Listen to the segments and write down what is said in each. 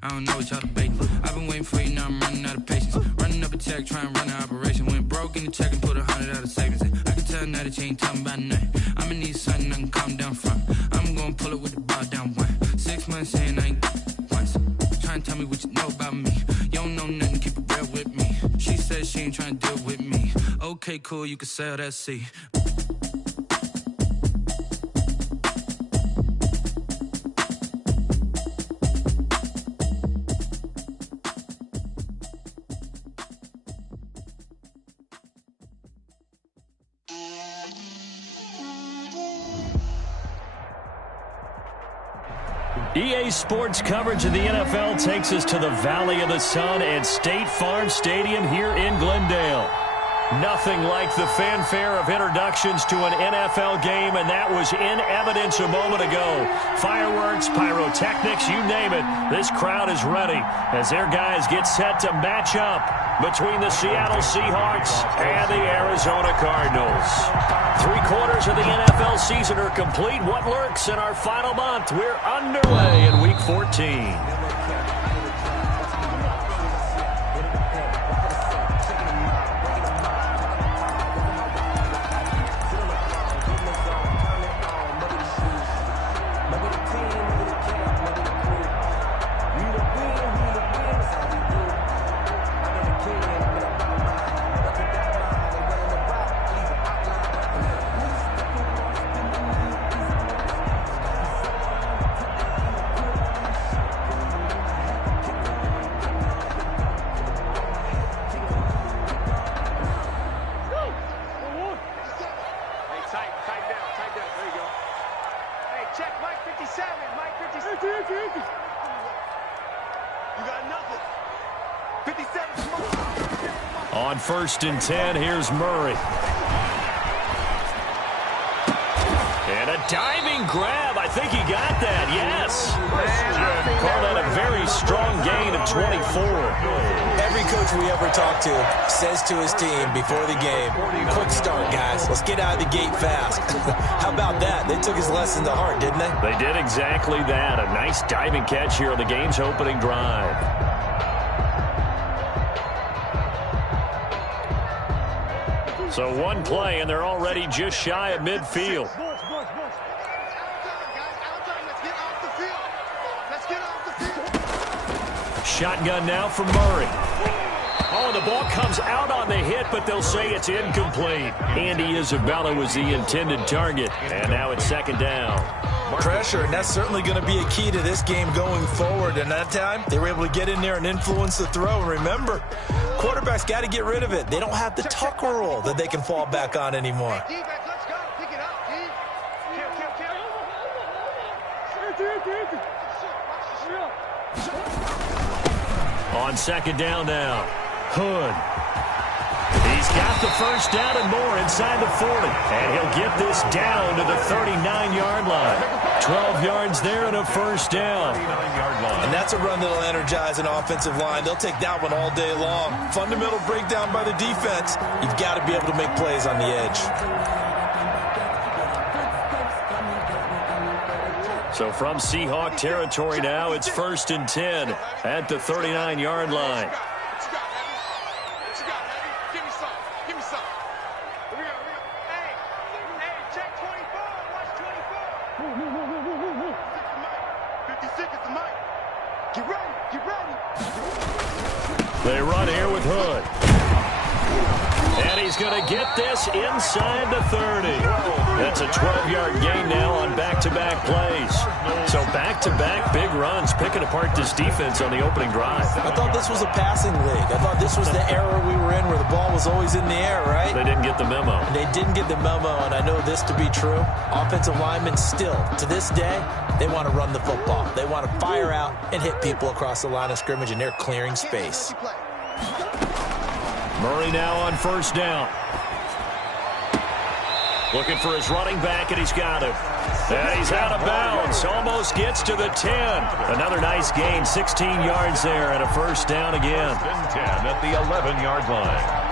I don't know what y'all debate. I've been waiting for you, now I'm running out of patience. Running up a check, trying to run an operation. Went broke in the check and put 100 out of savings. I can tell now that you ain't talking about nothing. I'ma need something I can calm down from. I'm gonna pull it with the bar down one. 6 months in, I ain't once. Trying to tell me what you know about me. You don't know nothing, keep it real with me. She said she ain't trying to deal with me. Okay, cool, you can sell that seat. EA Sports coverage of the NFL takes us to the Valley of the Sun at State Farm Stadium here in Glendale. Nothing like the fanfare of introductions to an NFL game, and that was in evidence a moment ago. Fireworks, pyrotechnics, you name it. This crowd is ready as their guys get set to match up between the Seattle Seahawks and the Arizona Cardinals. 3/4 of the NFL season are complete. What lurks in our final month? We're underway in Week 14. On 1st and 10, here's Murray. And a diving grab. I think he got that, yes. Called that a very strong gain of 24. Every coach we ever talk to says to his team before the game, quick start, guys. Let's get out of the gate fast. How about that? They took his lesson to heart, didn't they? They did exactly that. A nice diving catch here on the game's opening drive. So one play, and they're already just shy of midfield. Shotgun now from Murray. Oh, the ball comes out on the hit, but they'll say it's incomplete. Andy Isabella was the intended target, and now it's 2nd down. Pressure, and that's certainly going to be a key to this game going forward. And that time, they were able to get in there and influence the throw. And remember, quarterbacks got to get rid of it. They don't have the tuck rule that they can fall back on anymore. On 2nd down now, Hood. He's got the 1st down and more inside the 40. And he'll get this down to the 39-yard line. 12 yards there and a 1st down. And that's a run that'll energize an offensive line. They'll take that one all day long. Fundamental breakdown by the defense. You've got to be able to make plays on the edge. So from Seahawk territory now, it's 1st and 10 at the 39-yard line. They run here with Hood. And he's going to get this inside the 30. That's a 12-yard gain now on back-to-back plays. So back-to-back big runs, picking apart this defense on the opening drive. I thought this was a passing league. I thought this was the era we were in where the ball was always in the air, right? They didn't get the memo. And they didn't get the memo, and I know this to be true. Offensive linemen still, to this day, they want to run the football. They want to fire out and hit people across the line of scrimmage, and they're clearing space. Murray now on 1st down. Looking for his running back, and he's got him. And he's out of bounds. Almost gets to the 10. Another nice gain, 16 yards there, and a 1st down again. 10 at the 11-yard line.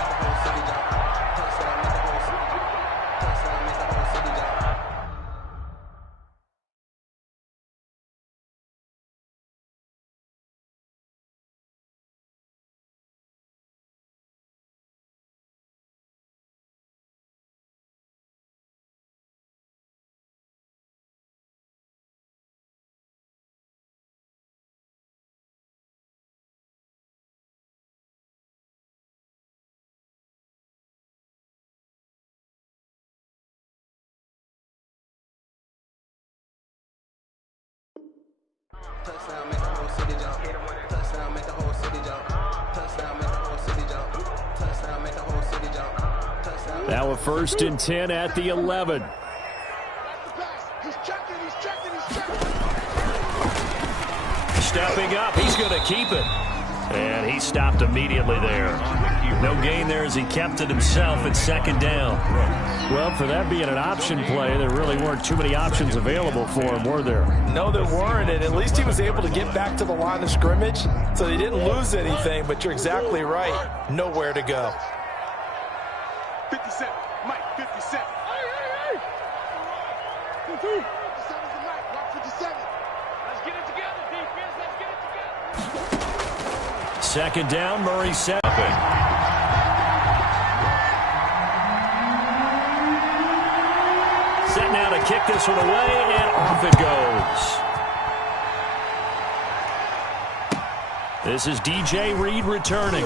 Now a 1st and 10 at the 11. Stepping up, he's going to keep it. And he stopped immediately there. No gain there as he kept it himself at 2nd down. Well, for that being an option play, there really weren't too many options available for him, were there? No, there weren't, and at least he was able to get back to the line of scrimmage, so he didn't lose anything, but you're exactly right. Nowhere to go. 57, Mike, 57. Hey! 57 is the Mike, Mike 57. Let's get it together, defense. Let's get it together. 2nd down, Murray set. Set now to kick this one away, and off it goes. This is DJ Reed returning.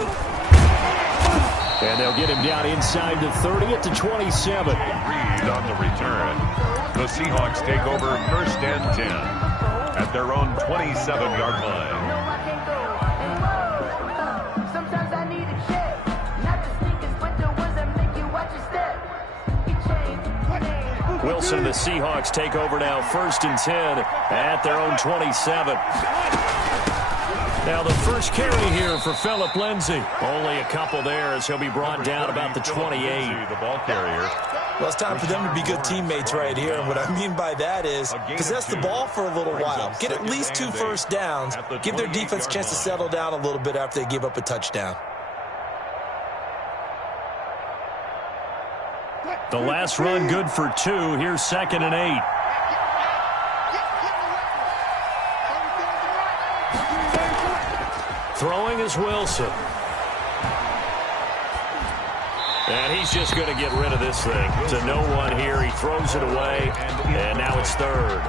And they'll get him down inside the 30 at the 27. Reed on the return. The Seahawks take over 1st and 10 at their own 27-yard line. Wilson and the Seahawks take over now 1st and 10 at their own 27. Now the first carry here for Phillip Lindsay. Only a couple there as he'll be brought down about the 28. The ball carrier. Well, it's time for them to be good teammates right here. And what I mean by that is possess the ball for a little while. Get at least 2 first downs. Give their defense a chance to settle down a little bit after they give up a touchdown. The last run good for 2. Here's 2nd and 8. Throwing is Wilson. And he's just going to get rid of this thing. To no one here. He throws it away. And now it's 3rd.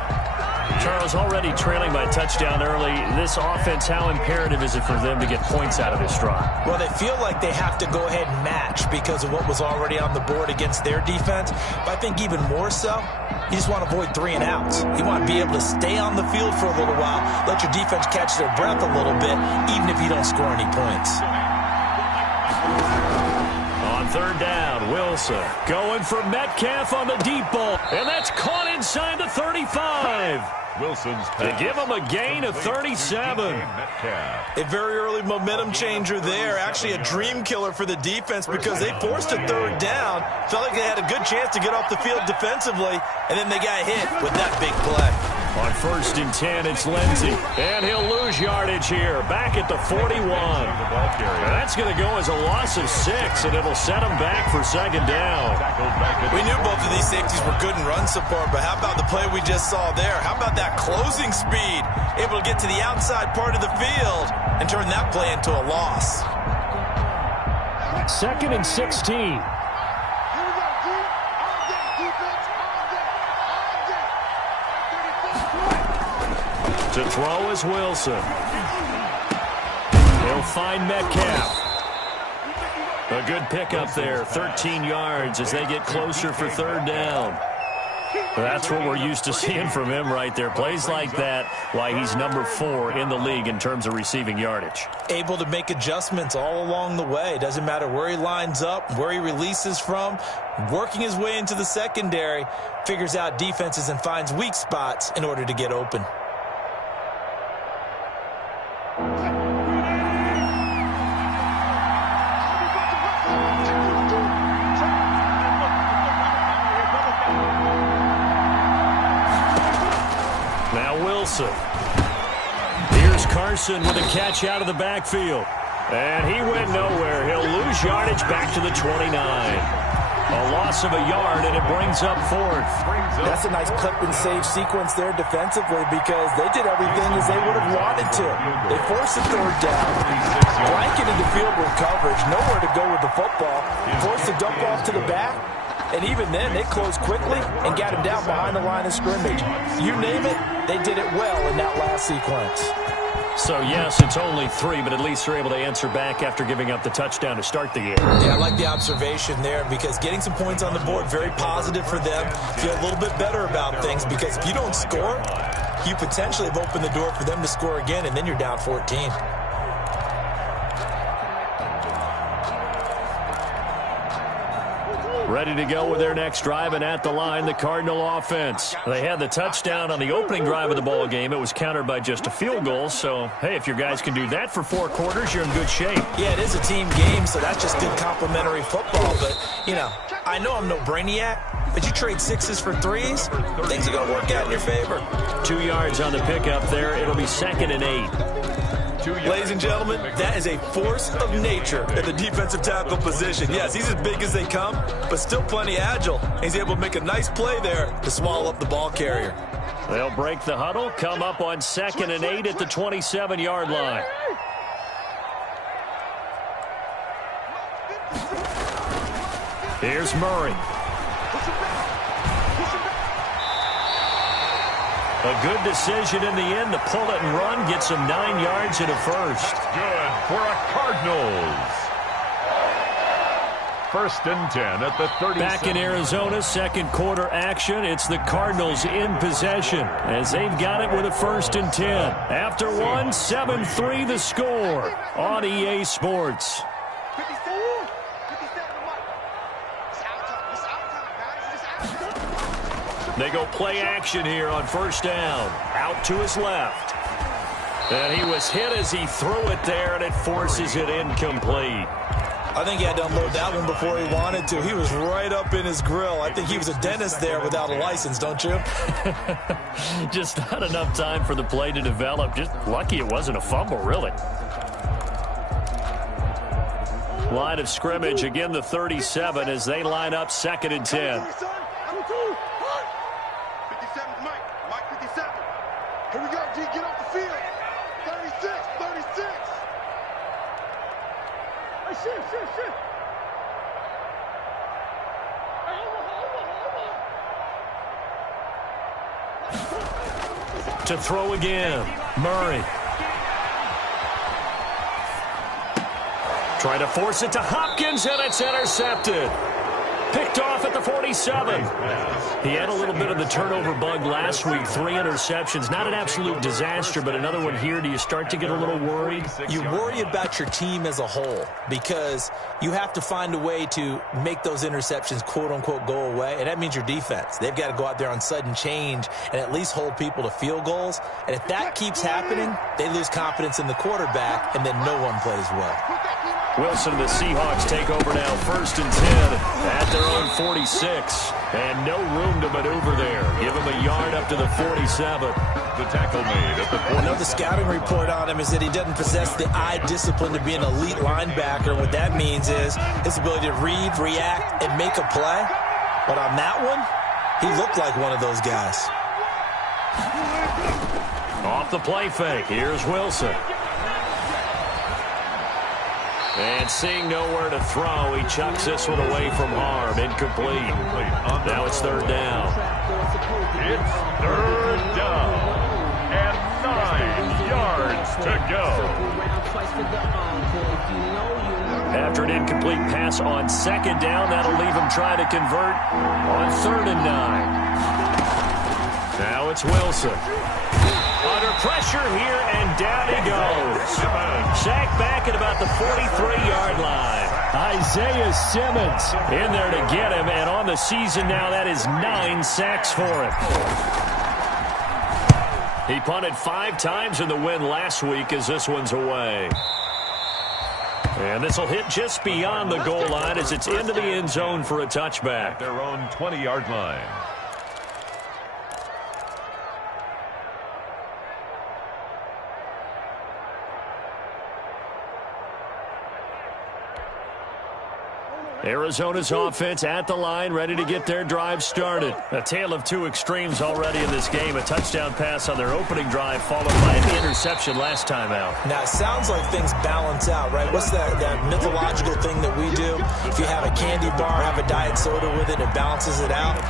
Charles, already trailing by a touchdown early. This offense, how imperative is it for them to get points out of this drive? Well, they feel like they have to go ahead and match because of what was already on the board against their defense. But I think even more so, you just want to avoid 3 and outs. You want to be able to stay on the field for a little while, let your defense catch their breath a little bit, even if you don't score any points. On 3rd down, Wilson going for Metcalf on the deep ball. And that's caught inside the 35. Wilson's to give him a gain of 37. A very early momentum changer there. Actually a dream killer for the defense because they forced a 3rd down. Felt like they had a good chance to get off the field defensively, and then they got hit with that big play. On 1st and 10, it's Lindsay. And he'll lose yardage here. Back at the 41. And that's going to go as a loss of 6, and it'll set him back for 2nd down. We knew both of these safeties were good in run support, but how about the play we just saw there? How about that closing speed? Able to get to the outside part of the field and turn that play into a loss. 2nd and 16. To throw is Wilson. He'll find Metcalf. A good pickup there, 13 yards as they get closer for 3rd down. That's what we're used to seeing from him right there. Plays like that, why he's number 4 in the league in terms of receiving yardage. Able to make adjustments all along the way. Doesn't matter where he lines up, where he releases from. Working his way into the secondary, figures out defenses and finds weak spots in order to get open. Here's Carson with a catch out of the backfield. And he went nowhere. He'll lose yardage back to the 29. A loss of a yard, and it brings up 4th. That's a nice clip and save sequence there defensively because they did everything as they would have wanted to. They forced the 3rd down, blanketed the field with coverage, nowhere to go with the football, forced the dump off to the back. And even then, they closed quickly and got him down behind the line of scrimmage. You name it, they did it well in that last sequence. So, yes, it's only 3, but at least they're able to answer back after giving up the touchdown to start the game. Yeah, I like the observation there because getting some points on the board, very positive for them. Feel a little bit better about things because if you don't score, you potentially have opened the door for them to score again, and then you're down 14. ready to go with their next drive, and at the line, the Cardinal offense. They had the touchdown on the opening drive of the ball game. It was countered by just a field goal, so, hey, if your guys can do that for 4 quarters, you're in good shape. Yeah, it is a team game, so that's just good complimentary football. But, you know, I know I'm no brainiac, but you trade 6s for 3s, things are going to work out in your favor. 2 yards on the pickup there. It'll be 2nd and 8. Ladies and gentlemen, that is a force of nature at the defensive tackle position. Yes, he's as big as they come, but still plenty agile. He's able to make a nice play there to swallow up the ball carrier. They'll break the huddle, come up on 2nd and 8 at the 27-yard line. Here's Murray. A good decision in the end to pull it and run, gets him 9 yards and a first. Good for a Cardinals. 1st and 10 at the 30. Back in Arizona, second quarter action. It's the Cardinals in possession as they've got it with a 1st and 10. After one, 7-3 the score on EA Sports. They go play action here on 1st down. Out to his left. And he was hit as he threw it there, and it forces it incomplete. I think he had to unload that one before he wanted to. He was right up in his grill. I think he was a dentist there without a license, don't you? Just not enough time for the play to develop. Just lucky it wasn't a fumble, really. Line of scrimmage, again the 37 as they line up 2nd and 10. Here we go, G. Get off the field. 36, 36. Hey, shit. Hey, over. To throw again, Murray. Trying to force it to Hopkins, and it's intercepted. Picked off at the 47. He had a little bit of the turnover bug last week. 3 interceptions. Not an absolute disaster, but another one here. Do you start to get a little worried? You worry about your team as a whole because you have to find a way to make those interceptions, quote-unquote, go away, and that means your defense. They've got to go out there on sudden change and at least hold people to field goals. And if that keeps happening, they lose confidence in the quarterback, and then no one plays well. Wilson and the Seahawks take over now, 1st and 10 at their own 46. And no room to maneuver there. Give him a yard up to the 47. The tackle made at the 40. I know the scouting report on him is that he doesn't possess the eye discipline to be an elite linebacker. What that means is his ability to read, react, and make a play. But on that one, he looked like one of those guys. Off the play fake, here's Wilson. And seeing nowhere to throw, he chucks this one away from harm. Incomplete. Now it's 3rd down. It's 3rd down. And 9 yards to go. After an incomplete pass on 2nd down, that'll leave him trying to convert on 3rd and 9. Now it's Wilson. Under pressure here, and down he goes. Sacked back at about the 43-yard line. Isaiah Simmons in there to get him, and on the season now, that is 9 sacks for him. He punted 5 times in the win last week as this one's away. And this will hit just beyond the goal line as it's into the end zone for a touchback. At their own 20-yard line. Arizona's offense at the line, ready to get their drive started. A tale of 2 extremes already in this game. A touchdown pass on their opening drive, followed by an interception last time out. Now, it sounds like things balance out, right? What's that mythological thing that we do? If you have a candy bar, have a diet soda with it, it balances it out.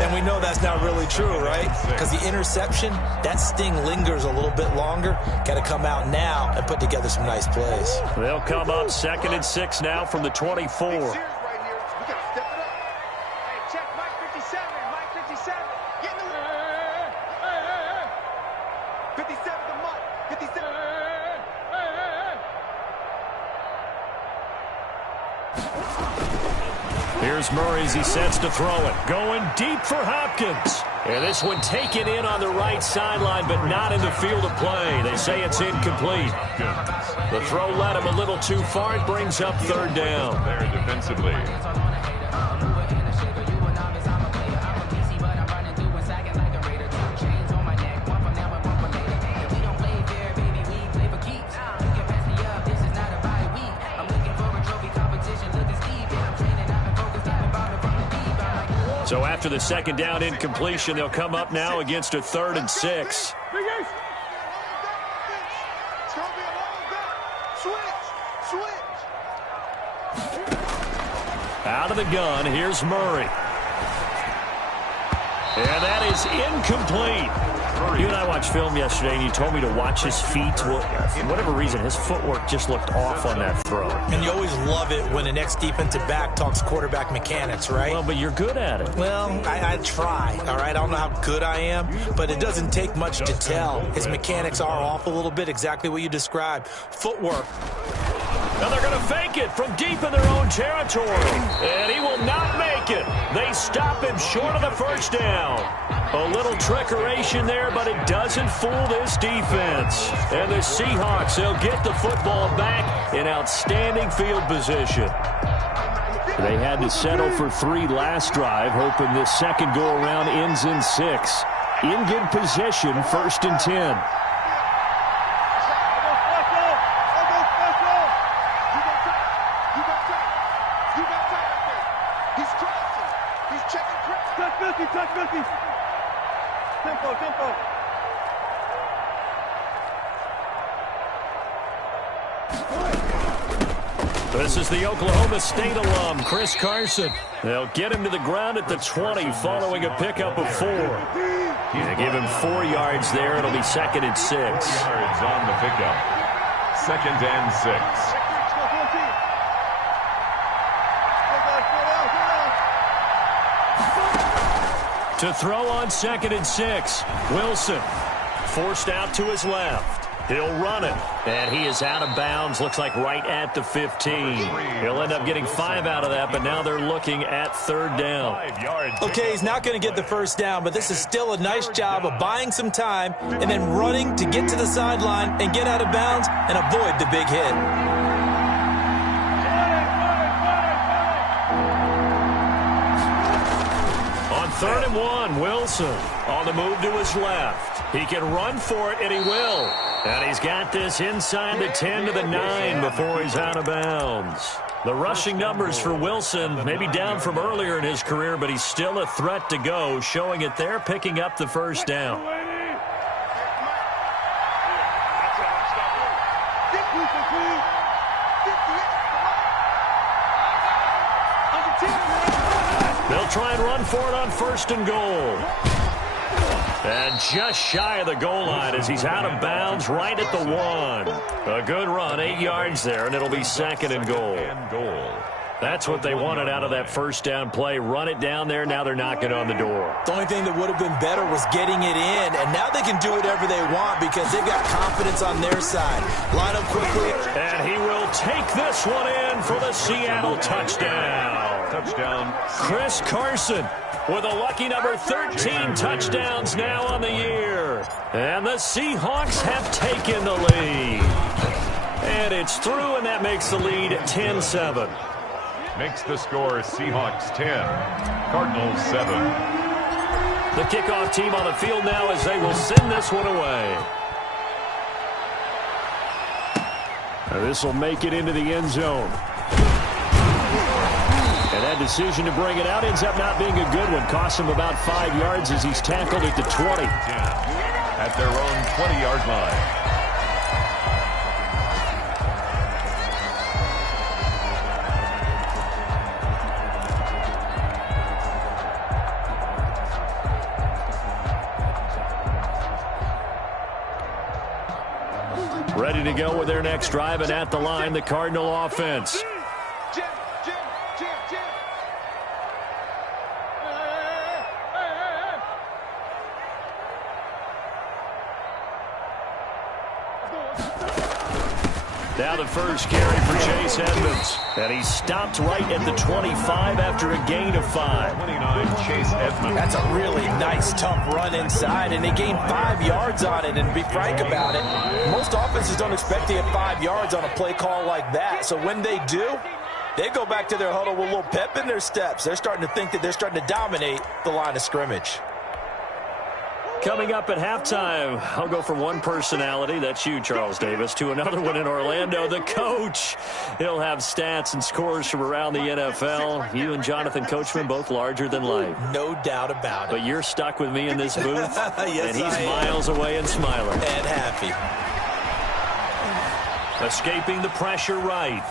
And we know that's not really true, right? Because the interception, that sting lingers a little bit longer. Got to come out now and put together some nice plays. They'll come up 2nd and 6 now from the 24. Here's Murray as he sets to throw it. Going deep for Hopkins. And this one taken in on the right sideline, but not in the field of play. They say it's incomplete. The throw led him a little too far. It brings up third down. There defensively. So after the second down incompletion, they'll come up now against a 3rd and 6. Out of the gun, here's Murray. And that is incomplete. You and I watched film yesterday, and you told me to watch his feet. Well, for whatever reason, his footwork just looked off on that throw. And you always love it when an ex-defensive back talks quarterback mechanics, right? Well, but you're good at it. Well, I try, all right? I don't know how good I am, but it doesn't take much to tell. His mechanics are off a little bit, exactly what you described. Footwork. Now they're going to fake it from deep in their own territory. And he will not make it. They stop him short of the first down. A little trickeration there, but it doesn't fool this defense. And the Seahawks, they'll get the football back in outstanding field position. They had to settle for 3 last drive, hoping this second go-around ends in 6. In good position, 1st and 10. This is the Oklahoma State alum, Chris Carson. They'll get him to the ground at the 20 following a pickup of 4. They give him 4 yards there. It'll be 2nd and 6. Yards on the pickup. 2nd and 6. To throw on 2nd and 6. Wilson forced out to his left. He'll run it. And he is out of bounds. Looks like right at the 15. He'll end up getting 5 out of that, but now they're looking at 3rd down. Okay, he's not going to get the first down, but this is still a nice job of buying some time and then running to get to the sideline and get out of bounds and avoid the big hit. On 3rd and 1, Wilson on the move to his left. He can run for it, and he will. And he's got this inside the 10 to the 9 before he's out of bounds. The rushing numbers for Wilson maybe down from earlier in his career, but he's still a threat to go, showing it there, picking up the first down. They'll try and run for it on 1st and goal. And just shy of the goal line as he's out of bounds right at the 1. A good run, 8 yards there, and it'll be 2nd and goal. That's what they wanted out of that first down play. Run it down there. Now they're knocking on the door. The only thing that would have been better was getting it in, and now they can do whatever they want because they've got confidence on their side. Line up quickly. And he will take this one in for the Seattle touchdown. Touchdown. Chris Carson with a lucky number 13 touchdowns now on the year. And the Seahawks have taken the lead. And it's through, and that makes the lead 10-7. Makes the score Seahawks 10, Cardinals 7. The kickoff team on the field now as they will send this one away. This will make it into the end zone. And that decision to bring it out ends up not being a good one. Costs him about 5 yards as he's tackled at the 20. At their own 20-yard line. Ready to go with their next drive, and at the line, the Cardinal offense. Now the first carry for Chase Edmonds. And he stopped right at the 25 after a gain of 5. 29, Chase Edmonds. That's a really nice, tough run inside, and they gained 5 yards on it. And to be frank about it, most offenses don't expect to get 5 yards on a play call like that. So when they do, they go back to their huddle with a little pep in their steps. They're starting to think that they're starting to dominate the line of scrimmage. Coming up at halftime, I'll go from one personality, that's you, Charles Davis, to another one in Orlando, the coach. He'll have stats and scores from around the NFL. You and Jonathan Coachman, both larger than life. No doubt about it. But you're stuck with me in this booth, yes, and he's miles away and smiling. And happy. Escaping the pressure right.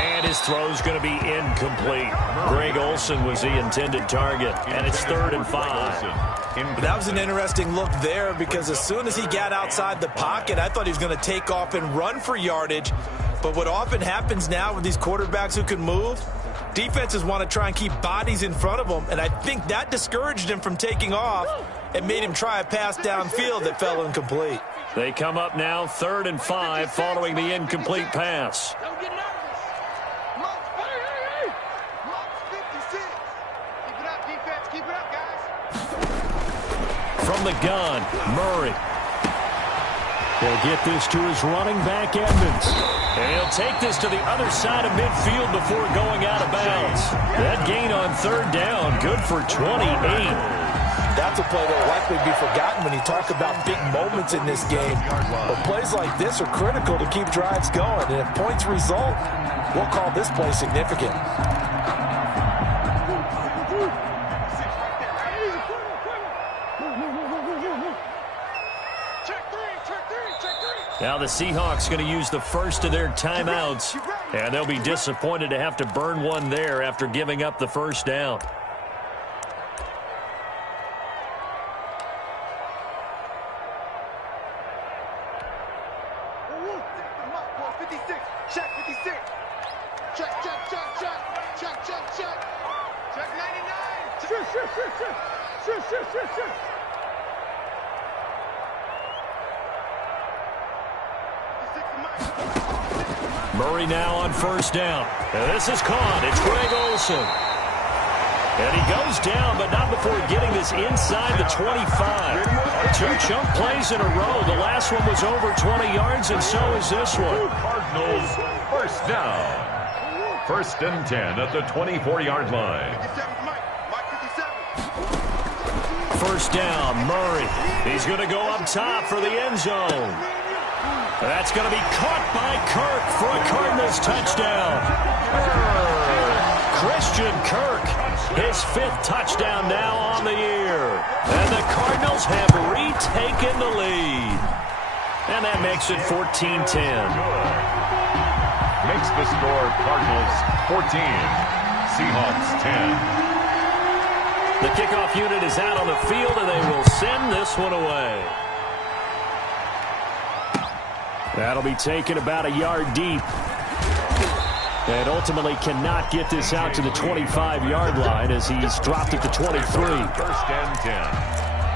And his throw's going to be incomplete. Greg Olsen was the intended target, and it's 3rd and 5. That was an interesting look there because as soon as he got outside the pocket, I thought he was going to take off and run for yardage. But what often happens now with these quarterbacks who can move, defenses want to try and keep bodies in front of them, and I think that discouraged him from taking off and made him try a pass downfield that fell incomplete. They come up now 3rd and 5 following the incomplete pass. Don't get nervous. Mark's 56. Keep it up, defense. Keep it up, guys. From the gun, Murray. He'll get this to his running back, Edmonds. And he'll take this to the other side of midfield before going out of bounds. That gain on 3rd down, good for 28. That's a play that will likely be forgotten when you talk about big moments in this game. But plays like this are critical to keep drives going. And if points result, we'll call this play significant. Now the Seahawks going to use the first of their timeouts, and they'll be disappointed to have to burn one there after giving up the first down. Check 56. Check. Check 99. Check. Murray now on 1st down. And this is caught. It's Greg Olsen. And he goes down, but not before getting this inside the 25. 2 chunk plays in a row. The last one was over 20 yards, and so is this one. Cardinals, 1st down. 1st and 10 at the 24-yard line. 1st down, Murray. He's going to go up top for the end zone. That's going to be caught by Kirk for a Cardinals touchdown. Christian Kirk, his 5th touchdown now on the year. And the Cardinals have retaken the lead. And that makes it 14-10. Makes the score Cardinals 14, Seahawks 10. The kickoff unit is out on the field, and they will send this one away. That'll be taken about a yard deep. And ultimately cannot get this out to the 25-yard line as he's dropped at the 23. 1st and 10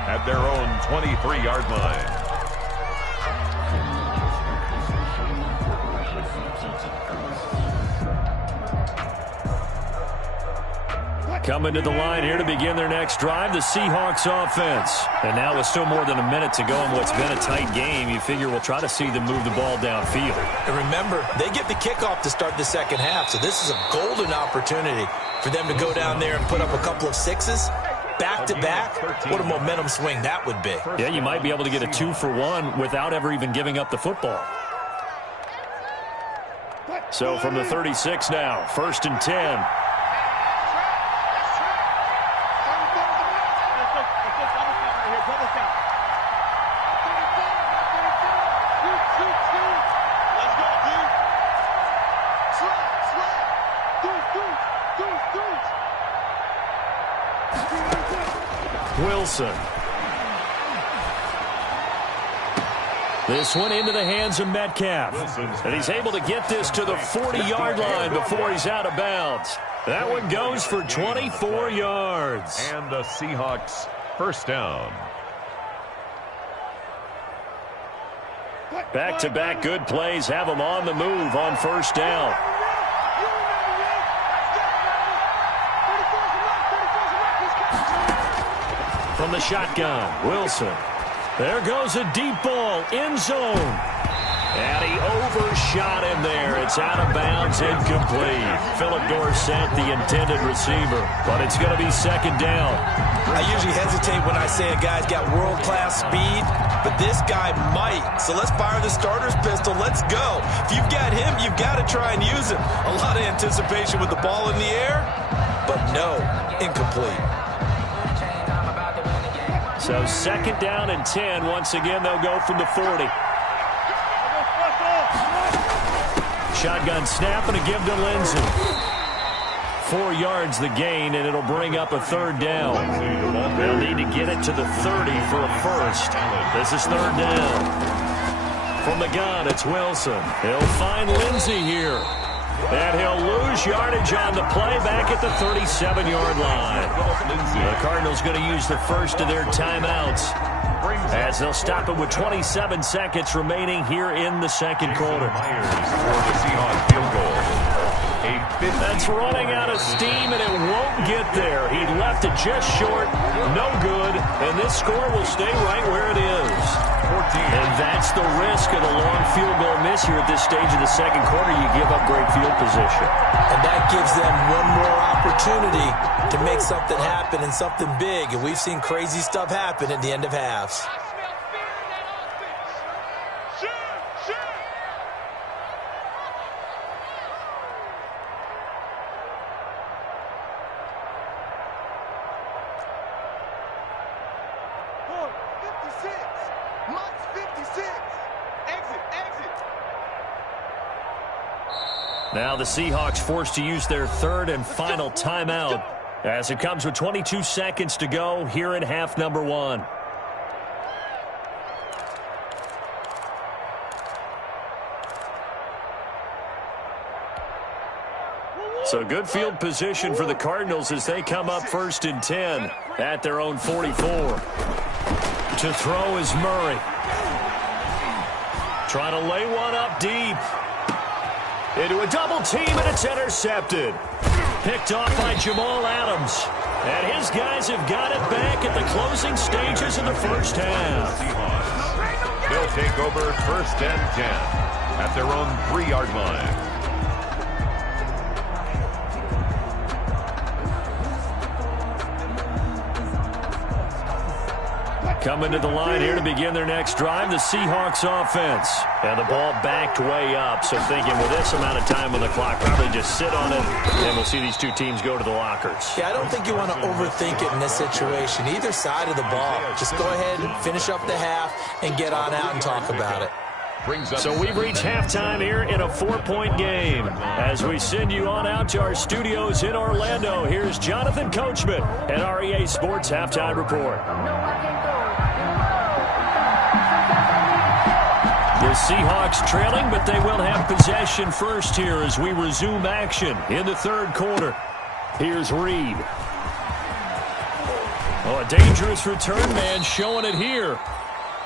at their own 23-yard line. Coming to the line here to begin their next drive, the Seahawks offense. And now with still more than a minute to go in what's been a tight game, you figure we'll try to see them move the ball downfield. And remember, they get the kickoff to start the second half, so this is a golden opportunity for them to go down there and put up a couple of 6s. Back-to-back, what a momentum swing that would be. Yeah, you might be able to get a 2-for-1 without ever even giving up the football. So from the 36 now, 1st and 10. Wilson. This one into the hands of Metcalf. And he's able to get this to the 40-yard line before he's out of bounds. That one goes for 24 yards. And the Seahawks 1st down. Back-to-back good plays have them on the move on first down. From the shotgun, Wilson. There goes a deep ball, end zone. And he overshot him there. It's out of bounds, incomplete. Philip Dorsett, the intended receiver, but it's going to be second down. I usually hesitate when I say a guy's got world-class speed, but this guy might. So let's fire the starter's pistol. Let's go. If you've got him, you've got to try and use him. A lot of anticipation with the ball in the air, but no, incomplete. So second down and 10. Once again, they'll go from the 40. Shotgun snap and a give to Lindsey. 4 yards the gain, and it'll bring up a third down. They'll need to get it to the 30 for a first. This is third down. From the gun, it's Wilson. He'll find Lindsey here. And he'll lose yardage on the play back at the 37-yard line. The Cardinals going to use the first of their timeouts as they'll stop it with 27 seconds remaining here in the second quarter. That's running out of steam, and it won't get there. He left it just short, no good, and this score will stay right where it is. And that's the risk of the long field goal miss here at this stage of the second quarter. You give up great field position. And that gives them one more opportunity to make something happen and something big. And we've seen crazy stuff happen at the end of halves. Now the Seahawks forced to use their third and final timeout as it comes with 22 seconds to go here in half number 1. So good field position for the Cardinals as they come up first and 10 at their own 44. To throw is Murray. Trying to lay one up deep. Into a double team, and it's intercepted. Picked off by Jamal Adams. And his guys have got it back at the closing stages of the first half. They'll take over first and 10 at their own 3-yard line. Coming to the line here to begin their next drive, the Seahawks offense. And the ball backed way up, so thinking with this amount of time on the clock, probably just sit on it, and we'll see these two teams go to the lockers. Yeah, I don't think you want to overthink it in this situation. Either side of the ball. Just go ahead and finish up the half and get on out and talk about it. So we've reached halftime here in a 4-point game. As we send you on out to our studios in Orlando, here's Jonathan Coachman at REA Sports Halftime Report. The Seahawks trailing, but they will have possession first here as we resume action in the third quarter. Here's Reed. Oh, a dangerous return man showing it here.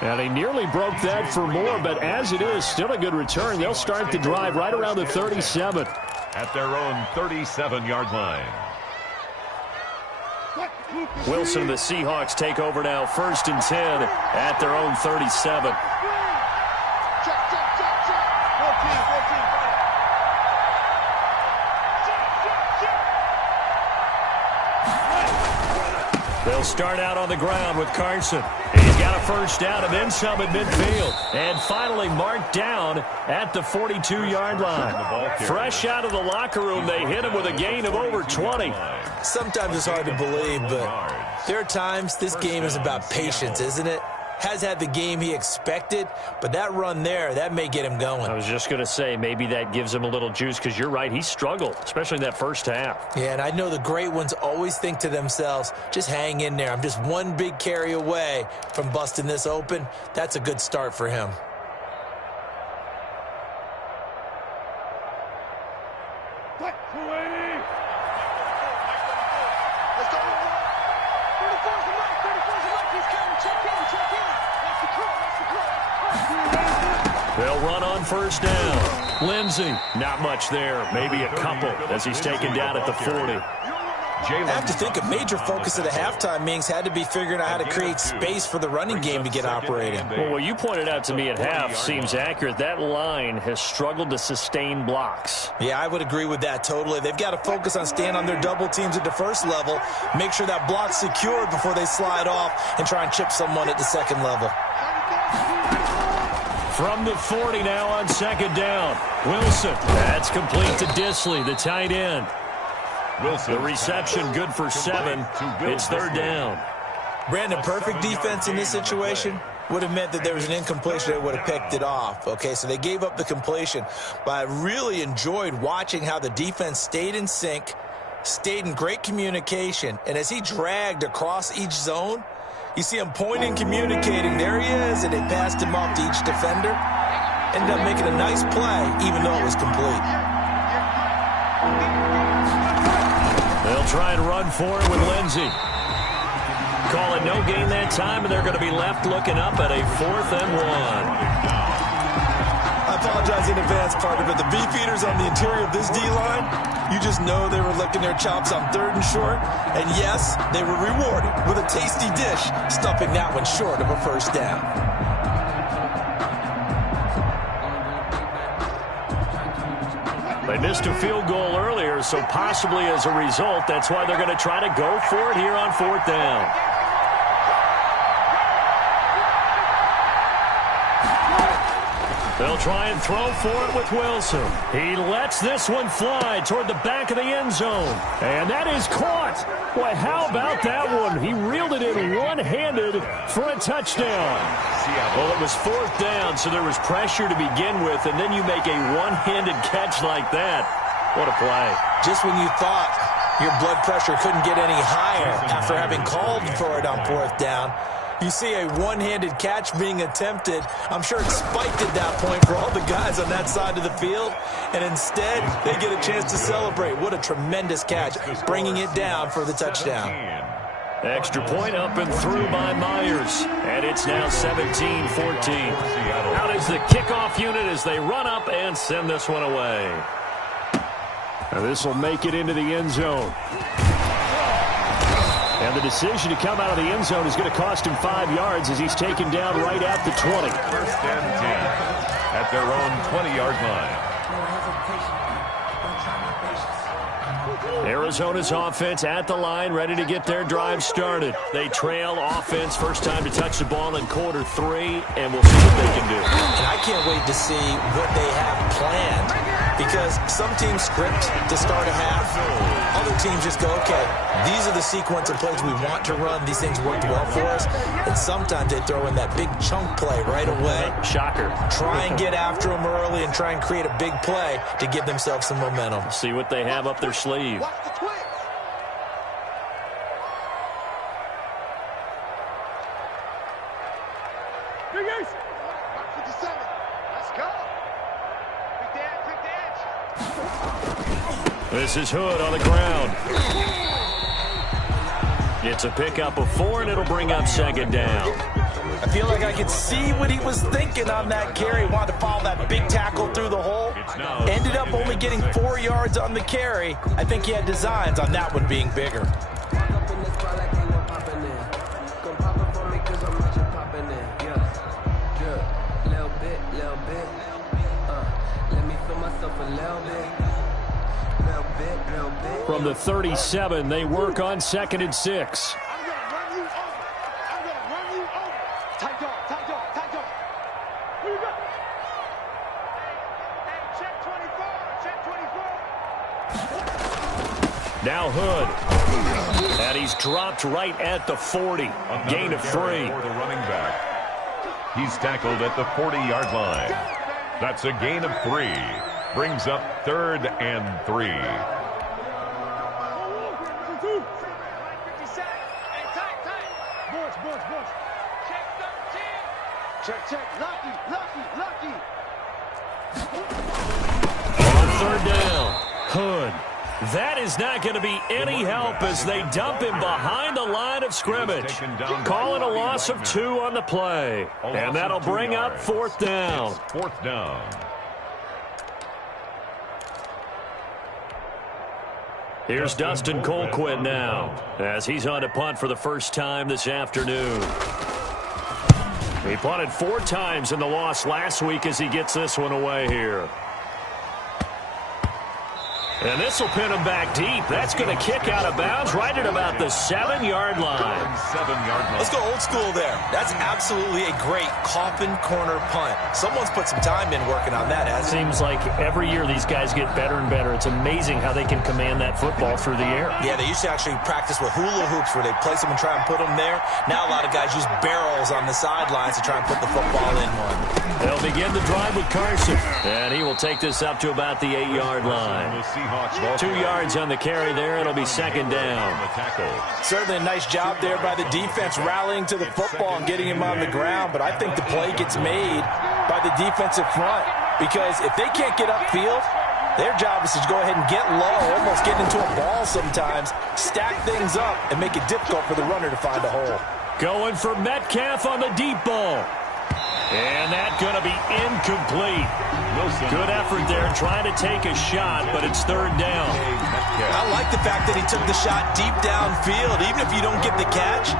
And he nearly broke that for more, but as it is, still a good return. They'll start the drive right around the 37. At their own 37-yard line. Wilson and the Seahawks take over now, first and 10 at their own 37. They'll start out on the ground with Carson. He's got a first down and then some at midfield. And finally marked down at the 42-yard line. Fresh out of the locker room, they hit him with a gain of over 20. Sometimes it's hard to believe, but there are times this game is about patience, isn't it? Has had the game he expected, but that run there, that may get him going. I was just going to say, maybe that gives him a little juice, because you're right, he struggled, especially in that first half. Yeah, and I know the great ones always think to themselves, just hang in there. I'm just one big carry away from busting this open. That's a good start for him. They'll run on first down. Lindsey, not much there. Maybe a couple as he's taken down at the 40. I have to think a major focus of the halftime meetings had to be figuring out how to create space for the running game to get operating. Well, what you pointed out to me at half seems accurate. That line has struggled to sustain blocks. Yeah, I would agree with that totally. They've got to focus on staying on their double teams at the first level, make sure that block's secured before they slide off and try and chip someone at the second level. From the 40 now on second down. Wilson. That's complete to Disley, the tight end. Wilson. The reception good for 7. It's third down. Brandon, perfect defense in this situation would have meant that there was an incompletion that would have picked it off. Okay, so they gave up the completion. But I really enjoyed watching how the defense stayed in sync, stayed in great communication. And as he dragged across each zone, you see him pointing, communicating. There he is, and they passed him off to each defender. Ended up making a nice play, even though it was complete. They'll try and run for it with Lindsey. Call it no gain that time, and they're going to be left looking up at a 4th and 1. I apologize in advance, partner, but the beefeaters on the interior of this D-line, you just know they were licking their chops on 3rd and short. And yes, they were rewarded with a tasty dish, stuffing that one short of a first down. They missed a field goal earlier, so possibly as a result, that's why they're going to try to go for it here on 4th down. They'll try and throw for it with Wilson. He lets this one fly toward the back of the end zone. And that is caught. Boy, how about that one? He reeled it in one-handed for a touchdown. Well, it was 4th down, so there was pressure to begin with, and then you make a one-handed catch like that. What a play. Just when you thought your blood pressure couldn't get any higher after having called for it on 4th down, you see a one-handed catch being attempted. I'm sure it spiked at that point for all the guys on that side of the field. And instead, they get a chance to celebrate. What a tremendous catch, bringing it down for the touchdown. Extra point up and through by Myers. And it's now 17-14. Out is the kickoff unit as they run up and send this one away. Now this will make it into the end zone. And the decision to come out of the end zone is going to cost him 5 yards as he's taken down right at the 20. 1st and 10 at their own 20-yard line. Arizona's offense at the line, ready to get their drive started. They trail offense, first time to touch the ball in quarter 3, and we'll see what they can do. And I can't wait to see what they have planned, because some teams script to start a half. Other teams just go, okay, these are the sequence of plays we want to run. These things worked well for us. And sometimes they throw in that big chunk play right away. Shocker. Try and get after them early and try and create a big play to give themselves some momentum. See what they have up their sleeve. Watch the twins. Big Ace. Watch 57. Let's go. Quick the edge. This is Hood on the ground. It's a pickup of 4, and it'll bring up second down. I feel like I could see what he was thinking on that carry. He wanted to follow that big tackle through the hole. Ended up only getting 4 yards on the carry. I think he had designs on that one being bigger. From the 37, they work on 2nd and 6. I'm going to run you over. I'm going to run you over. Tight dog, tight dog, tight dog. Where you go? Hey, check 24, check 24. Now Hood. And he's dropped right at the 40. Gain of 3. For the running back. He's tackled at the 40-yard line. That's a gain of 3. Brings up 3rd and 3. Check. Lucky. On 3rd down, Hood That is not going to be any help as they dump him behind the line of scrimmage. Calling a loss of 2 on the play. And that'll bring up 4th down. 4th down. Here's Dustin Colquitt now as he's on to punt for the first time this afternoon. He punted 4 times in the loss last week as he gets this one away here. And this will pin him back deep. That's going to kick out of bounds right at about the 7-yard line. 7-yard line. Let's go old school there. That's absolutely a great coffin corner punt. Someone's put some time in working on that, hasn't it? Seems like every year these guys get better and better. It's amazing how they can command that football through the air. Yeah, they used to actually practice with hula hoops where they place them and try and put them there. Now a lot of guys use barrels on the sidelines to try and put the football in one. They'll begin the drive with Carson. And he will take this up to about the 8-yard line. 2 yards on the carry there. It'll be 2nd down. Certainly a nice job there by the defense rallying to the football and getting him on the ground. But I think the play gets made by the defensive front because if they can't get upfield, their job is to go ahead and get low, almost get into a ball sometimes, stack things up, and make it difficult for the runner to find a hole. Going for Metcalf on the deep ball. And that's going to be incomplete. Good effort there trying to take a shot, but it's 3rd down. I like the fact that he took the shot deep downfield. Even if you don't get the catch,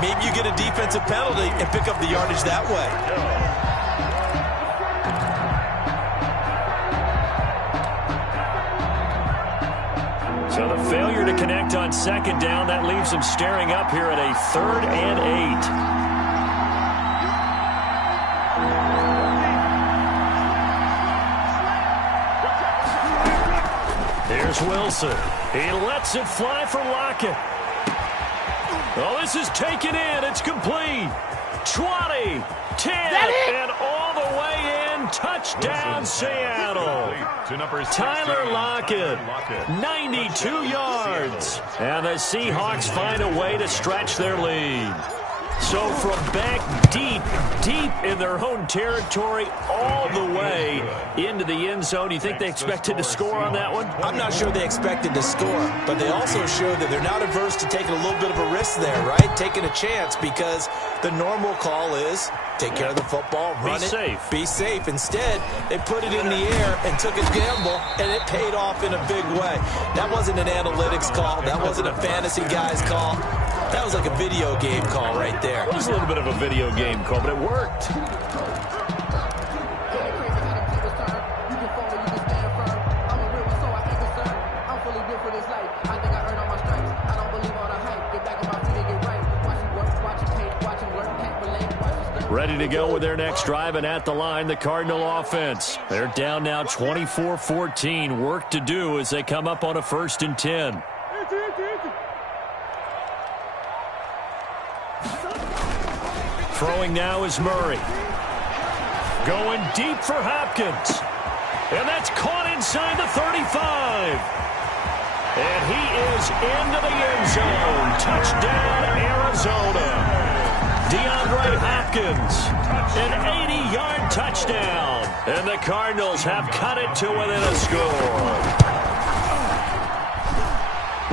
maybe you get a defensive penalty and pick up the yardage that way. So the failure to connect on 2nd down, that leaves him staring up here at a 3rd and 8. Here's Wilson. He lets it fly for Lockett. Oh, this is taken in. It's complete. 20, 10, and all the way in. Touchdown, Seattle. Tyler Lockett, 92 yards. And the Seahawks find a way to stretch their lead. So from back deep in their own territory, all the way into the end zone, you think they expected to score on that one? I'm not sure they expected to score, but they also showed that they're not averse to taking a little bit of a risk there, right? Taking a chance because the normal call is take care of the football, run it, be safe. Instead, they put it in the air and took a gamble, and it paid off in a big way. That wasn't an analytics call. That wasn't a fantasy guy's call. That was like a video game call right there. It was a little bit of a video game call, but it worked. Ready to go with their next drive, and at the line, the Cardinal offense. They're down now 24-14. Work to do as they come up on a 1st and 10. Throwing now is Murray. Going deep for Hopkins. And that's caught inside the 35. And he is into the end zone. Touchdown, Arizona. DeAndre Hopkins, an 80-yard touchdown. And the Cardinals have cut it to within a score.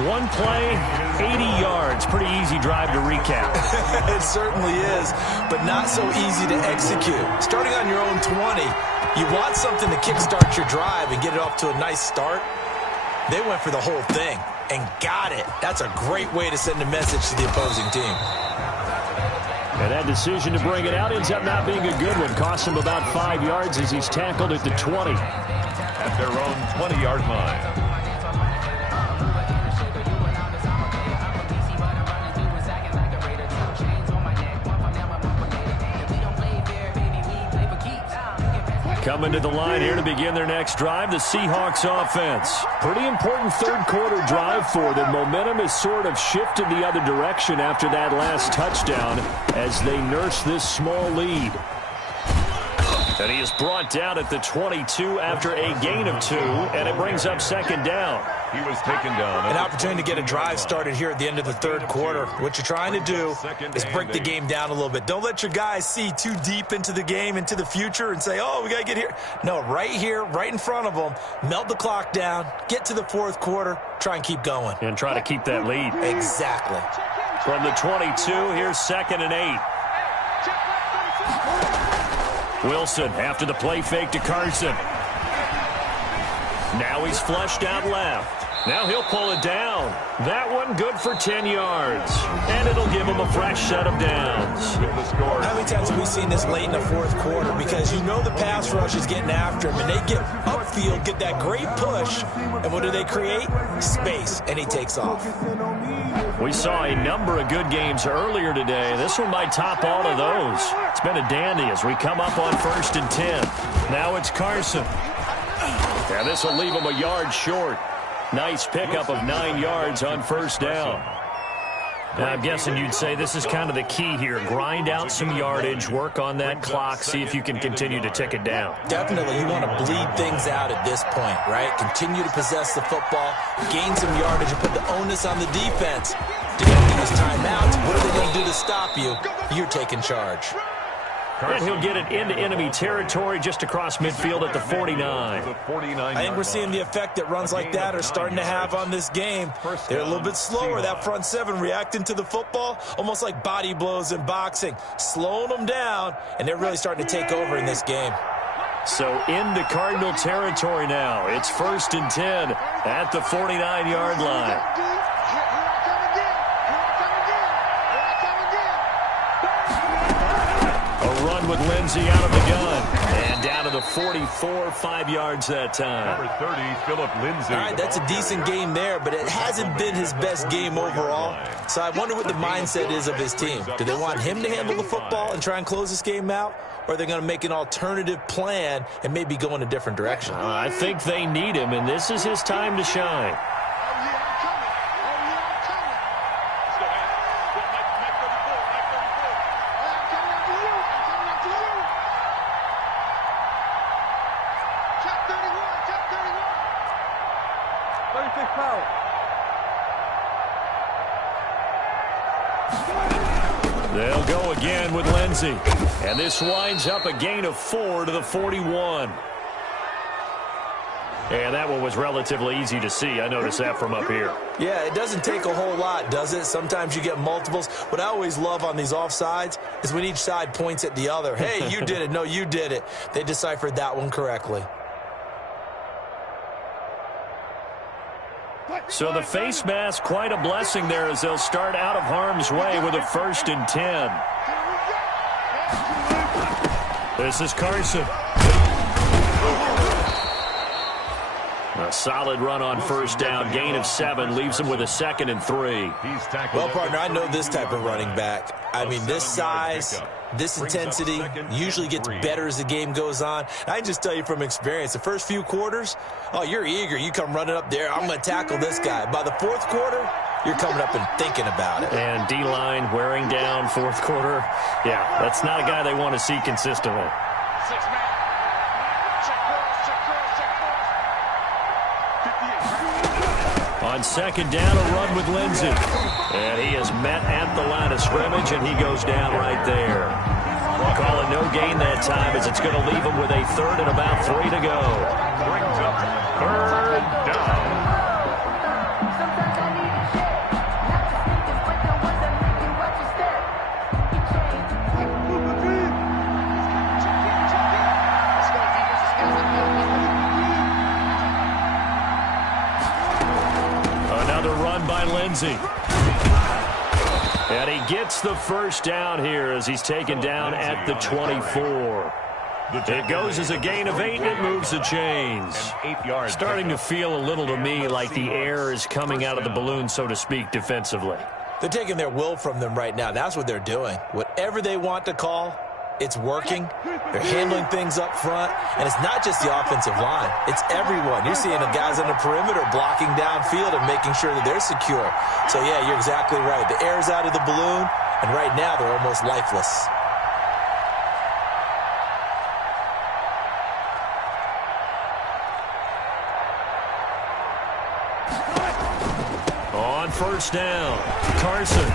One play, 80 yards. Pretty easy drive to recap. It certainly is, but not so easy to execute. Starting on your own 20, you want something to kickstart your drive and get it off to a nice start. They went for the whole thing and got it. That's a great way to send a message to the opposing team. And that decision to bring it out ends up not being a good one. Cost him about 5 yards as he's tackled at the 20. At their own 20-yard line. Coming to the line here to begin their next drive, the Seahawks offense. Pretty important 3rd quarter drive for them. Momentum has sort of shifted the other direction after that last touchdown as they nurse this small lead. And he is brought down at the 22 after a gain of 2, and it brings up second down. He was taken down. An opportunity to get a drive started here at the end of the third quarter. What you're trying to do is break the game down a little bit. Don't let your guys see too deep into the game, into the future, and say, oh, we got to get here. No, right here, right in front of them, melt the clock down, get to the fourth quarter, try and keep going. And try to keep that lead. Exactly. From the 22, here's 2nd and 8. Wilson after the play fake to Carson. Now he's flushed out left. Now he'll pull it down. That one good for 10 yards. And it'll give him a fresh set of downs. How many times have we seen this late in the fourth quarter? Because you know the pass rush is getting after him, and they get upfield, get that great push, and what do they create? Space, and he takes off. We saw a number of good games earlier today. This one might top all of those. It's been a dandy as we come up on 1st and 10. Now it's Carson. And this will leave him a yard short. Nice pickup of 9 yards on first down. Now, I'm guessing you'd say this is kind of the key here. Grind out some yardage, work on that clock, see if you can continue to tick it down. Definitely. You want to bleed things out at this point, right? Continue to possess the football, gain some yardage, and put the onus on the defense. Defending his timeouts, what are they going to do to stop you? You're taking charge. And he'll get it into enemy territory just across midfield at the 49. I think we're seeing the effect that runs like that are starting to have on this game. They're a little bit slower, that front seven, reacting to the football, almost like body blows in boxing, slowing them down, and they're really starting to take over in this game. So into Cardinal territory now. It's 1st and 10 at the 49-yard line. With Lindsey out of the gun. And down to the 44, 5 yards that time. Number 30, Philip Lindsey. All right, that's a decent game there, but it hasn't been his best game overall. So I wonder what the mindset is of his team. Do they want him to handle the football and try and close this game out? Or are they going to make an alternative plan and maybe go in a different direction? I think they need him, and this is his time to shine. They'll go again with Lindsey. And this winds up a gain of 4 to the 41. And that one was relatively easy to see. I noticed that from up here. Yeah, it doesn't take a whole lot, does it? Sometimes you get multiples. What I always love on these offsides is when each side points at the other. Hey, you did it. No, you did it. They deciphered that one correctly. So the face mask, quite a blessing there as they'll start out of harm's way with a 1st and 10. This is Carson. A solid run on first down, gain of 7, leaves him with a 2nd and 3. Well, partner, I know this type of running back. I mean, this size, this intensity usually gets better as the game goes on. And I can just tell you from experience, the first few quarters, oh, you're eager. You come running up there, I'm going to tackle this guy. By the fourth quarter, you're coming up and thinking about it. And D-line wearing down fourth quarter. Yeah, that's not a guy they want to see consistently. On second down, a run with Lindsey. And he is met at the line of scrimmage, and he goes down right there. We'll call it no gain that time as it's going to leave him with a 3rd and about 3 to go. Brings up 3rd down. By Lindsey. And he gets the first down here as he's taken down at the 24. It goes as a gain of 8, and it moves the chains. Starting to feel a little to me like the air is coming out of the balloon, so to speak, defensively. They're taking their will from them right now. That's what they're doing. Whatever they want to call, it's working. They're handling things up front. And it's not just the offensive line. It's everyone. You're seeing the guys on the perimeter blocking downfield and making sure that they're secure. So, yeah, you're exactly right. The air's out of the balloon, and right now they're almost lifeless. on first down. Carson.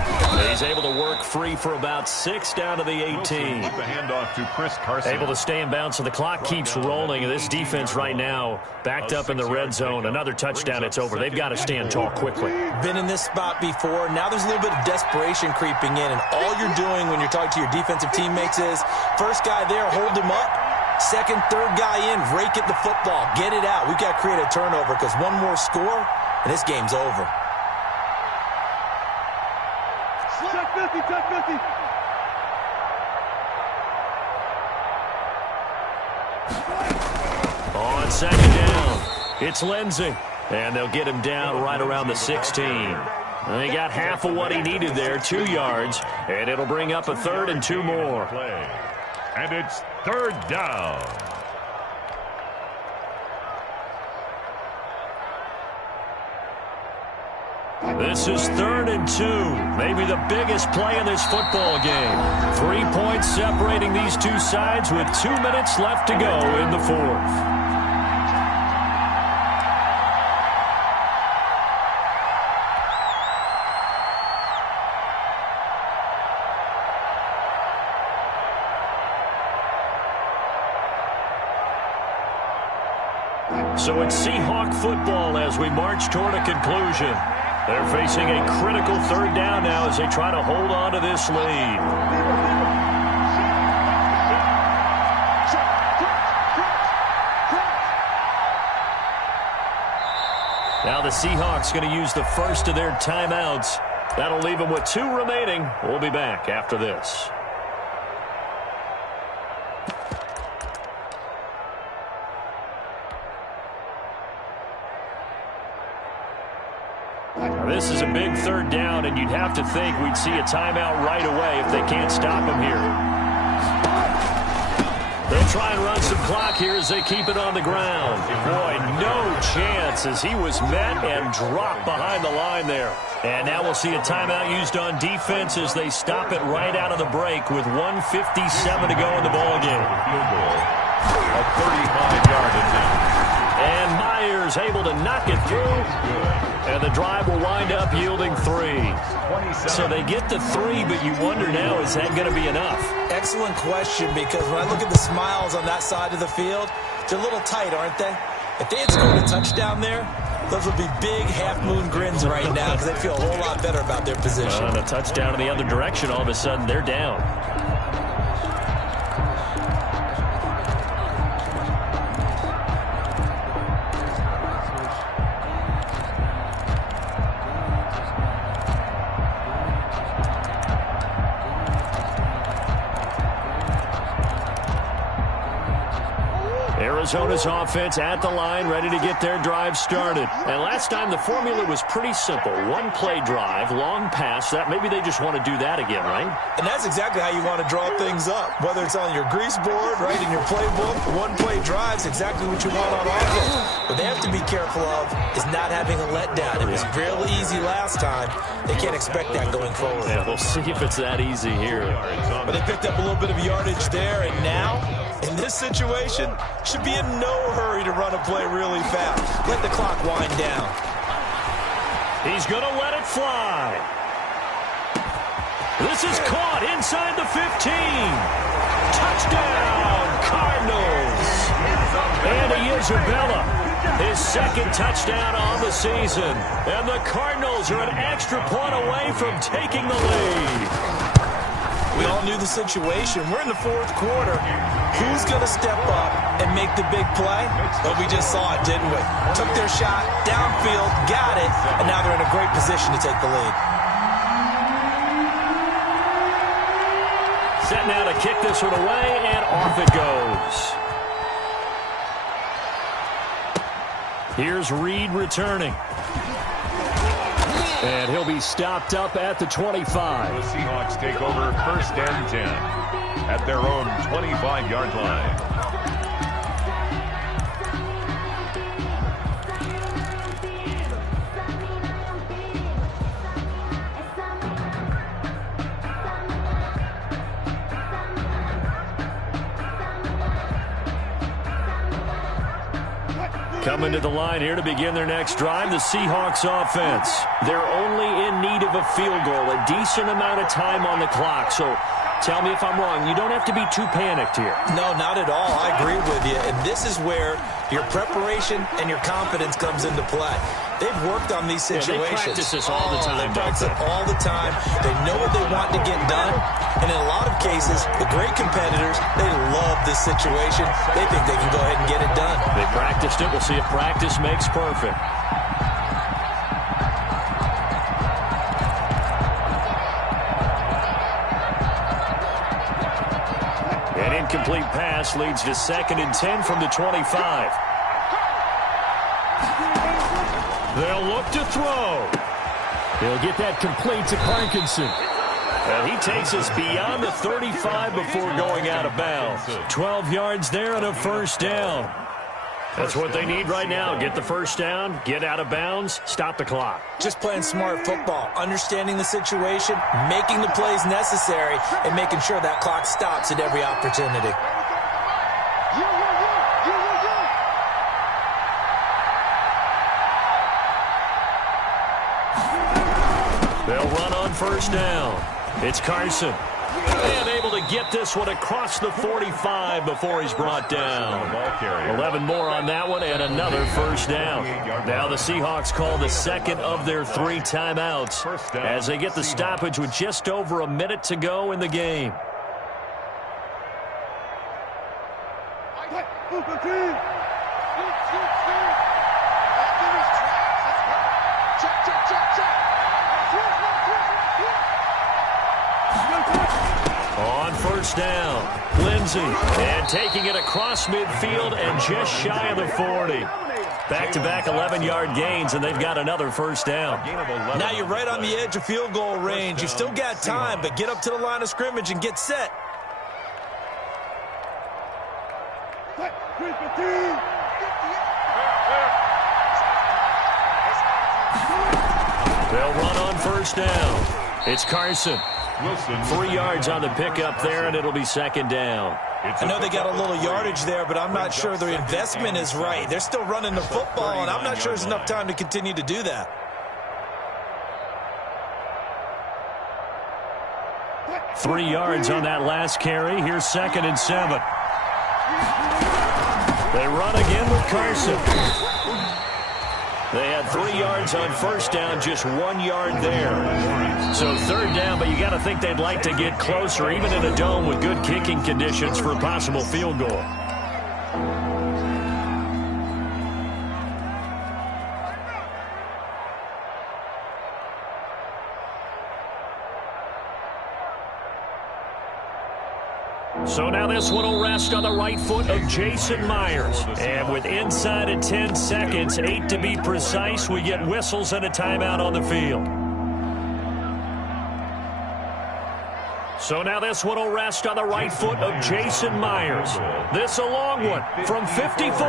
He's able to work free for about 6 down to the 18. The handoff to Chris Carson. Able to stay in bounds, so the clock keeps rolling. This defense right now backed up in the red zone. Another touchdown, it's over. They've got to stand tall quickly. Been in this spot before. Now there's a little bit of desperation creeping in, and all you're doing when you're talking to your defensive teammates is first guy there, hold him up. Second, third guy in, rake at the football. Get it out. We've got to create a turnover because one more score, and this game's over. Check 50, check 50. On second down, it's Lindsey. And they'll get him down right around the 16. And he got half of what he needed there, 2 yards. And it'll bring up a 3rd and 2 more. And it's 3rd down. This is 3rd and 2. Maybe the biggest play in this football game. 3 points separating these two sides with 2 minutes left to go in the 4th. So it's Seahawk football as we march toward a conclusion. They're facing a critical 3rd down now as they try to hold on to this lead. Now the Seahawks going to use the first of their timeouts. That'll leave them with 2 remaining. We'll be back after this. This is a big 3rd down, and you'd have to think we'd see a timeout right away if they can't stop him here. They'll try and run some clock here as they keep it on the ground. Boy, no chance as he was met and dropped behind the line there. And now we'll see a timeout used on defense as they stop it right out of the break with 1:57 to go in the ballgame. A 35-yard attempt. And Myers able to knock it through. And the drive will wind up yielding 3. So they get the 3, but you wonder now, is that going to be enough? Excellent question, because when I look at the smiles on that side of the field, they're a little tight, aren't they? If they had scored a touchdown there, those would be big half-moon grins right now because they feel a whole lot better about their position. And a touchdown in the other direction, all of a sudden they're down. Arizona's offense at the line, ready to get their drive started. And last time the formula was pretty simple. 1-play drive, long pass. That maybe they just want to do that again, right? And that's exactly how you want to draw things up. Whether it's on your grease board, right, in your playbook, 1-play drive's exactly what you want on offense. What they have to be careful of is not having a letdown. It was really easy last time. They can't expect that going forward. Yeah, we'll see if it's that easy here. But they picked up a little bit of yardage there, and now, in this situation, should be in no hurry to run a play really fast. Let the clock wind down. He's going to let it fly. This is caught inside the 15. Touchdown, Cardinals. Andy Isabella, his 2nd touchdown on the season. And the Cardinals are an extra point away from taking the lead. We all knew the situation. We're in the 4th quarter. Who's going to step up and make the big play? Well, we just saw it, didn't we? Took their shot, downfield, got it, and now they're in a great position to take the lead. Set now to kick this one away, and off it goes. Here's Reed returning. And he'll be stopped up at the 25. The Seahawks take over 1st and 10 at their own 25-yard line. Coming to the line here to begin their next drive, the Seahawks offense. They're only in need of a field goal, a decent amount of time on the clock. So tell me if I'm wrong. You don't have to be too panicked here. No, not at all. I agree with you. And this is where your preparation and your confidence comes into play. They've worked on these situations. They practice this all the time. They practice it all the time. They know what they want to get done. And in a lot of cases, the great competitors, they love this situation. They think they can go ahead and get it done. They practiced it. We'll see if practice makes perfect. An incomplete pass leads to 2nd and 10 from the 25. They'll look to throw. He'll get that complete to Parkinson. And he takes us beyond the 35 before going out of bounds. 12 yards there and a first down. That's what they need right now. Get the first down, get out of bounds, stop the clock. Just playing smart football, understanding the situation, making the plays necessary, and making sure that clock stops at every opportunity. They'll run on first down. It's Carson. And able to get this one across the 45 before he's brought down. 11 more on that one and another first down. Now the Seahawks call the second of their 3 timeouts as they get the stoppage with just over a minute to go in the game. On first down, Lindsey, and taking it across midfield and just shy of the 40. Back-to-back 11-yard gains, and they've got another first down. Now you're right on the edge of field goal range. You still got time, but get up to the line of scrimmage and get set. They'll run on first down. It's Carson. 3 yards on the pickup there, and it'll be second down. I know they got a little yardage there, but I'm not sure their investment is right. They're still running the football, and I'm not sure there's enough time to continue to do that. 3 yards on that last carry. Here's 2nd and 7. They run again with Carson. They had 3 yards on first down, just 1 yard there. So third down, but you got to think they'd like to get closer, even in a dome with good kicking conditions for a possible field goal. So now this one will rest on the right foot of Jason Myers. And with inside of 10 seconds, 8 to be precise, we get whistles and a timeout on the field. So now this one will rest on the right foot of Jason Myers. This a long one from 54.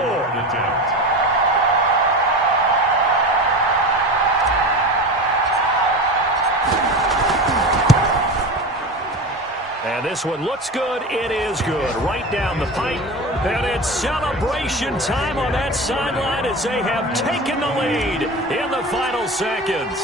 And this one looks good. It is good. Right down the pipe. And it's celebration time on that sideline as they have taken the lead in the final seconds.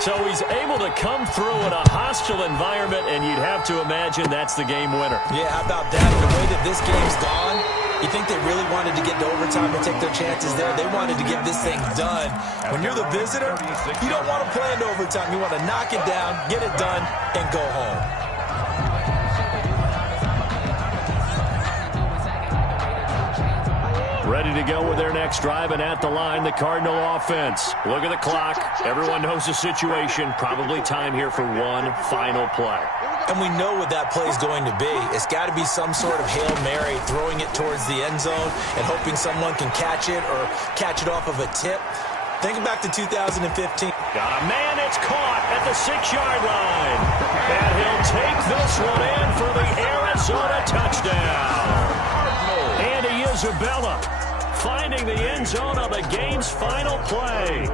So he's able to come through in a hostile environment, and you'd have to imagine that's the game winner. Yeah, how about that? The way that this game's gone, you think they really wanted to get to overtime and take their chances there. They wanted to get this thing done. When you're the visitor, you don't want to play into overtime. You want to knock it down, get it done, and go home. Ready to go with their next drive, and at the line, the Cardinal offense. Look at the clock. Everyone knows the situation. Probably time here for one final play. And we know what that play is going to be. It's got to be some sort of Hail Mary, throwing it towards the end zone and hoping someone can catch it or catch it off of a tip. Think back to 2015. Got a man, it's caught at the 6-yard line. And he'll take this one in for the Arizona touchdown. Andy Isabella finding the end zone on the game's final play.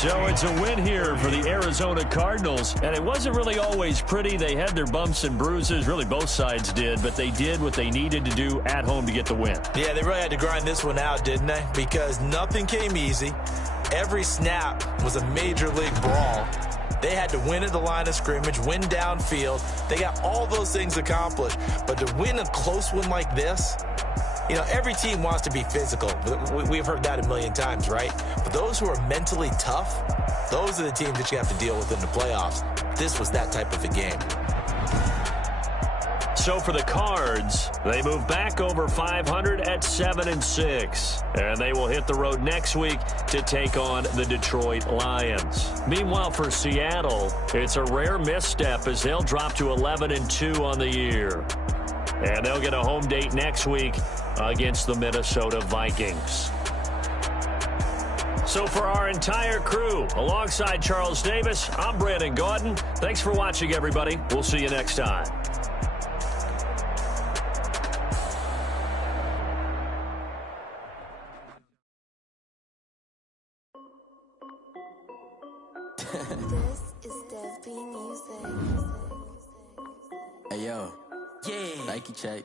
So it's a win here for the Arizona Cardinals, and it wasn't really always pretty. They had their bumps and bruises, really both sides did, but they did what they needed to do at home to get the win. Yeah, they really had to grind this one out, didn't they? Because nothing came easy. Every snap was a major league brawl. They had to win at the line of scrimmage, win downfield. They got all those things accomplished. But to win a close one like this, you know, every team wants to be physical. We've heard that a million times, right? But those who are mentally tough, those are the teams that you have to deal with in the playoffs. This was that type of a game. So for the Cards, they move back over 500 at 7-6. And they will hit the road next week to take on the Detroit Lions. Meanwhile, for Seattle, it's a rare misstep as they'll drop to 11-2 on the year. And they'll get a home date next week against the Minnesota Vikings. So for our entire crew, alongside Charles Davis, I'm Brandon Gaudin. Thanks for watching, everybody. We'll see you next time. This is Dev B Music. Hey yo, yeah, Nike check.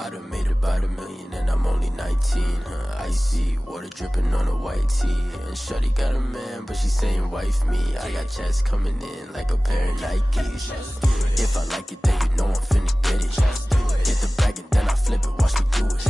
I done made about $1 million and I'm only 19, icy, water dripping on a white tee. And shawty got a man, but she saying wife me. I got checks coming in like a pair of Nikes. If I like it, then you know I'm finna get it. Hit the bag and then I flip it, watch me do it.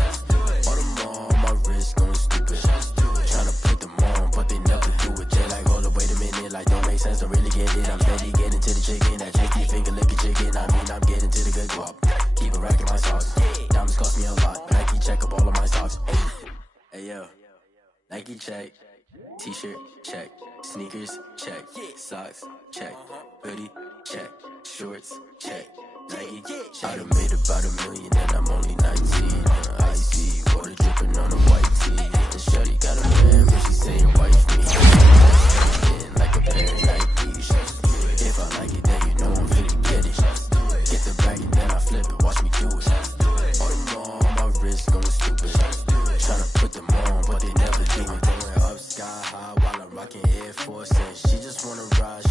All on my wrist going stupid. Tryna put them on, but they never do it. They like, hold up, wait a minute, like don't make sense, don't really get it. I'm steady getting to the chicken, that cheeky finger licking chicken. I mean, I'm getting to the good guap. Keep it racking my sauce. Diamonds cost me a lot. Nike check up all of my socks. Hey yo, Nike check. T-shirt check. Sneakers check. Socks check. Hoodie check. Shorts check. Nike check. I done made about $1 million and I'm only 19. Icy, water dripping on a white tee. And shawty got a man, but she saying wife me. Like a pair of Nikes. If I like it, then you know I'm finna get it. Get the bag and then I flip it, watch me do it. All on my wrist going stupid. Tryna put them on, but they never do it. Going up sky high while I'm rocking Air Force. And she just wanna ride.